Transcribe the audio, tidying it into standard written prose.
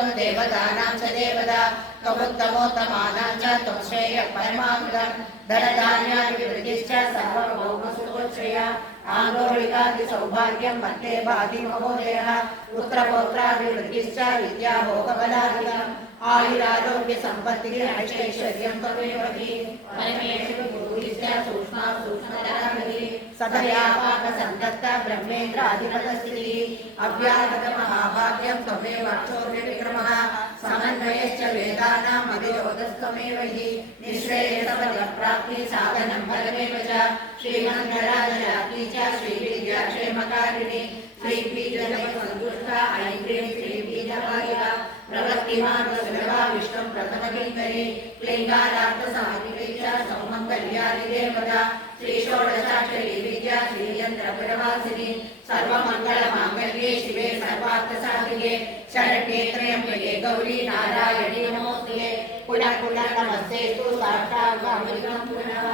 त्वं देवतानां च देवता त्वमुत्तमोत्तमानां च त्वं श्रेयः परमामृतं धनधान्याभिवृद्धिश्च सर्वभौमसुखोच्चया आन्दोलिकादिसौभाग्यं मत्ते भाति महोदयः पुत्रपौत्राभिवृद्धिश्च विद्याभोगबलादिकम् आयुरारोग्यसम्पत्तिः ऐश्वर्यं त्वमेव हि परमेषु गुरुश्च सूक्ष्मा सूक्ष्मतरमिति सदया पाकसन्तत्त ब्रह्मेन्द्राधिपतस्थितिः अव्याहतमहाभाग्यं त्वमेव अक्षोभ्यविक्रमः समन्वयश्च वेदानाम् अधियोगस्त्वमेव हि निःश्रेयसफलप्राप्तिः साधनं फलमेव च श्रीमन्नराजराज्ञी च श्रीविद्याक्षेमकारिणी श्रीबीजसन्तुष्टा ऐन्द्रीं श्रीबीजवायुः प्रवृत्तिमान् सुलभा विष्णुं प्रथमकिङ्करी क्लिङ्गारार्थसाधिकै च सौमङ्गल्यादि देवता श्रीषोडशाक्षरी विद्या श्रीयन्त्रपुरवासिनी सर्वमङ्गलमाङ्गल्ये शिवे सर्वार्थसाधिके शरण्ये त्र्यम्बके गौरी नारायणी नमोस्तुते पुनः पुनः नमस्तेस्तु साष्टाङ्गं पुनः